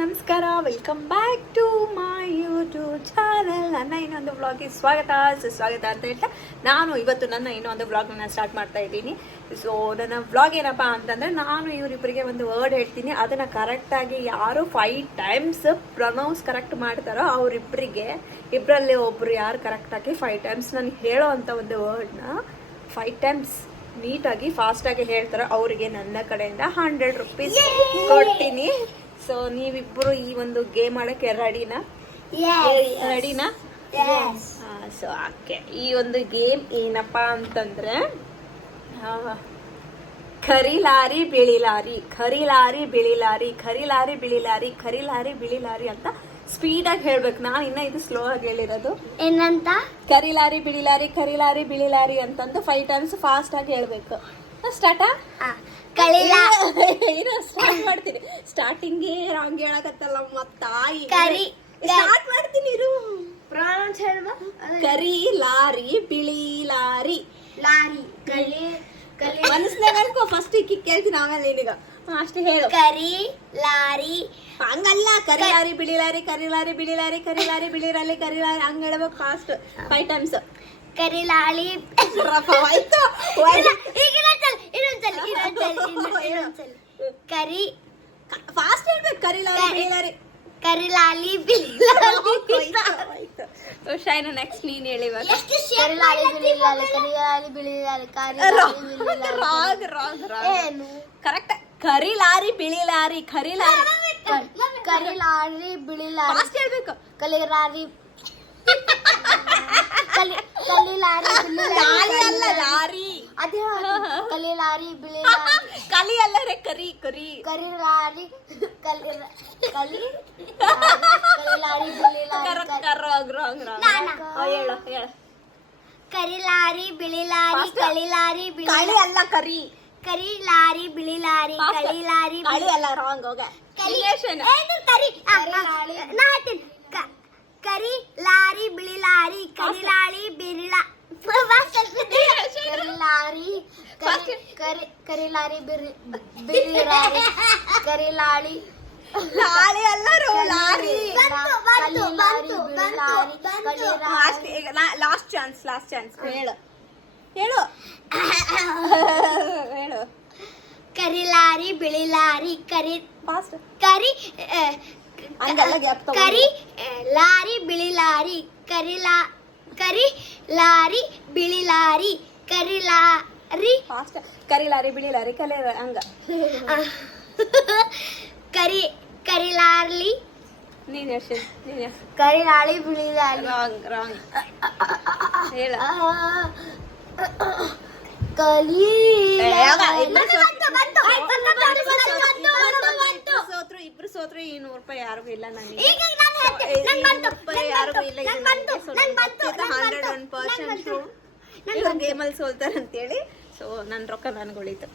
ನಮಸ್ಕಾರ welcome back to my YouTube channel ನನ್ನ ಇನ್ನೊಂದು ವ್ಲಾಗಿಗೆ ಸ್ವಾಗತ. ಸುಸ್ವಾಗತ ಅಂತ ಹೇಳ್ತಾ ನಾನು ಇವತ್ತು ನನ್ನ ಇನ್ನೊಂದು ವ್ಲಾಗ್ನ ಸ್ಟಾರ್ಟ್ ಮಾಡ್ತಾ ಇದ್ದೀನಿ. ಸೊ ನನ್ನ ವ್ಲಾಗ್ ಏನಪ್ಪ ಅಂತಂದರೆ ನಾನು ಇವರಿಬ್ಬರಿಗೆ ಒಂದು ವರ್ಡ್ ಹೇಳ್ತೀನಿ. ಅದನ್ನು ಕರೆಕ್ಟಾಗಿ ಯಾರು ಫೈವ್ ಟೈಮ್ಸ್ ಪ್ರೊನೌನ್ಸ್ ಕರೆಕ್ಟ್ ಮಾಡ್ತಾರೋ ಅವರಿಬ್ಬರಿಗೆ ಇಬ್ಬರಲ್ಲೇ ಒಬ್ಬರು ಯಾರು ಕರೆಕ್ಟಾಗಿ ಫೈವ್ ಟೈಮ್ಸ್ ನಾನು ಹೇಳೋ ಅಂಥ ಒಂದು ವರ್ಡ್ನ ಫೈವ್ ಟೈಮ್ಸ್ ನೀಟಾಗಿ ಫಾಸ್ಟಾಗಿ ಹೇಳ್ತಾರೋ ಅವರಿಗೆ ನನ್ನ ಕಡೆಯಿಂದ ಹಂಡ್ರೆಡ್ ರುಪೀಸ್ ಕೊಡ್ತೀನಿ. ಸೊ ನೀವಿಬ್ರು ಈ ಒಂದು ಗೇಮ್ ಆಡಕ್ಕೆ ರೆಡಿನಾ ರೆಡಿನಾ ಸೊ ಓಕೆ ಈ ಒಂದು ಗೇಮ್ ಏನಪ್ಪ ಅಂತಂದ್ರೆ ಆ, ಕರಿಲಾರಿ ಬಿಳಿಲಾರಿ ಕರಿಲಾರಿ ಬಿಳಿಲಾರಿ ಕರಿಲಾರಿ ಬಿಳಿಲಾರಿ ಕರಿಲಾರಿ ಬಿಳಿಲಾರಿ ಅಂತ ಸ್ಪೀಡ್ ಆಗಿ ಹೇಳ್ಬೇಕು. ನಾನು ಇನ್ನ ಇದು ಸ್ಲೋ ಆಗಿ ಹೇಳಿರೋದು. ಏನಂತ? ಕರಿಲಾರಿ ಬಿಳಿಲಾರಿ ಕರಿಲಾರಿ ಬಿಳಿಲಾರಿ ಅಂತಂದು ಫೈವ್ ಟೈಮ್ಸ್ ಫಾಸ್ಟ್ ಆಗಿ ಹೇಳ್ಬೇಕು. ಸ್ಟಾರ್ಟಾ ಕಳಿಲ ಇರೋ ಸ್ಟಾರ್ಟ್ ಮಾಡ್ತೀನಿ. ಸ್ಟಾರ್ಟಿಂಗೇ ರಾಂಗ್ ಹೇಳಕತ್ತಲ್ಲ ತಾಯಿ. ಕರಿ ಸ್ಟಾರ್ಟ್ ಮಾಡ್ತೀನಿ ಇರು. ಪ್ರೊನೌನ್ಸ್ ಹೇಳ್ಬಾ ಕರಿ ಲಾರಿ ಬಿಳಿ ಲಾರಿ. ಲಾರಿ ಕಳಿ ಕಲಿ. ಮನಸ್ನಾಗ ಅನ್ಕೋ ಫಸ್ಟ್ ಇಕ್ಕಿ ಕೇಳ್ತೀನಿ ಆಮೇಲೆ ನಿನಗ. ಅಷ್ಟೇ ಹೇಳು. ಕರಿ ಲಾರಿ. ಹಂಗಲ್ಲ ಕರಿ ಲಾರಿ ಬಿಳಿ ಲಾರಿ ಕರಿ ಲಾರಿ ಬಿಳಿ ಲಾರಿ ಕರಿ ಲಾರಿ ಬಿಳಿ ಲಾರಿ ಕರಿ ಲಾರಿ ಹಂಗ ಹೇಳ್ಬೇಕು ಫಾಸ್ಟ್ ಫೈವ್ ಟೈಮ್ಸ್ ಕರಿ ಲಾಳಿ. ಆಯ್ತು. ಹೇಳ್ಬೇಕು ಕರಿ ಲಾರಿ ಬಿಳಿ ಲಾರಿ ಕರಿ ಲಾಲಿ ಬಿಳಿ ಲಾಲಿ ಶೈನ ನೆಕ್ಸ್ಟ್ ನೀನ್ ಹೇಳಿ ಇವಾಗ. ಕರಿ ಲಾಲಿ ಬಿಳಿ ಲಾಲಿ ಕರಿ ಲಾಲಿ ರಾಗ್ ರಾಗ್ ರಾಗ್ ಕರೆಕ್ಟ್ ಕರಿ ಲಾರಿ ಬಿಳಿ ಲಾರಿ ಕರಿ ಲಾರಿ ಕರಿ ಲಾರಿ ಬಿಳಿ ಲಾರಿ ಫಾಸ್ಟ್ ಹೇಳ್ಬೇಕು ಕಲಿ ಲಾರಿ ಕಲಿ ಕಲಿ ಲಾರಿ ಬಿಳಿ ಲಾರಿ ಅಲ್ಲ ಲಾರಿ. ಅದೇ ಕಲಿಲಾರಿ ಕಲಿ ಲಾರಿ ಬಿಳಿ ಲಾರಿ ಕಲಿ ಅಲ್ಲ ರೇ ಕರಿ ಕರಿ ಕರಿ ಲಾರಿ ಕಲಿ ರ- ಕಲಿ ಕಲಿ ಲಾರಿ ಬಿಳಿ ಲಾರಿ ಕರೆಕ್ಟ್ ಕರಿ- ರಾಗ್ ರಾಗ್ ರಾಗ್ ನಾನಾ? ಆ, ಹೇಳು ಹೇಳು ಕರಿ ಲಾರಿ ಬಿಳಿ ಲಾರಿ Fast. ಕಲಿ ಲಾರಿ ಬಿಳಿ ಕಳಿ ಅಲ್ಲ ಕರಿ ಕರಿ ಲಾರಿ ಬಿಳಿ ಲಾರಿ Fast. ಕಲಿ ಲಾರಿ ಕಳಿ ಅಲ್ಲ ರಾಂಗ್ ಹೋಗ ಕಲಿ Relation. ಏನು ಕರಿ ಆ, ಆ, ನಾ ಹೇಳ್ತೀನಿ. ಕ- ಕರಿ ಲಾರಿ ಬಿಳಿ ಲಾರಿ ಕರಿ ಲಾರಿ ಬಿಳಿ ಲಾ- Fast ಹೇಳ್ತೀನಿ. ಕರಿ ಲಾರಿ ಕರಿ ಕರಿಲಾರಿ ಕರಿ ಲಾರಿ ಬಿರಿ ಬಿಳಿ ಲಾರಿ ಕರಿ ಲಾರಿ ಲಾರಿ ಅಲ್ಲ ರೋ ಲಾರಿ ಬಂತು, ಬಂತು, ಬಂತು, ಬಂತು, ಬಂತು. Last last chance last chance ಹೇಳು. ಹೇಳು. ಹೇಳು. ಕರಿಲಾರಿ ಬಿಳಿಲಾರಿ ಕರಿ ಫಾಸ್ಟ್ ಕರಿ ಕರಿ ಲಾರಿ ಬಿಳಿ ಲಾರಿ ಕರಿಲಾ ಕರಿ ಲಾರಿ ಬಿಳಿ ಲಾರಿ ಕರಿ ಲಾರಿ ಫಾಸ್ಟ್ ಕರಿಲಾರಿ ಲಾರಿ ಬಿಳಿ ಲಾರಿ ಕಲೆ ಹಂಗ. ಕರಿ ಕರಿ ಲಾರ್ಲಿ. ನೀನ್ ಎಷ್ಟು ನೀನ್ ಕರಿಲಾಳಿ ಕರಿ ಲಾರಿ ಬಿಳಿ ಲಾರಿ ರಾಂಗ್ ರಾಂಗ್ ಹೇಳ. ಕಲಿ ಸೋತ್ರು. ಇಬ್ರು ಸೋತ್ರು ಈ ನೂರು ರೂಪಾಯಿ ಯಾರಿಗೂ ಇಲ್ಲ ನನಗೆ. ಯಾರಿಗೂ ಇಲ್ಲ ಹಂಡ್ರೆಡ್ ಒನ್ ಪರ್ಸೆಂಟ್. ಗೇಮಲ್ಲಿ ಸೋಲ್ತಾರೆ ಅಂತೇಳಿ ಸೊ ನನ್ನ ರೊಕ್ಕ ನನಗೆ ಉಳಿತು.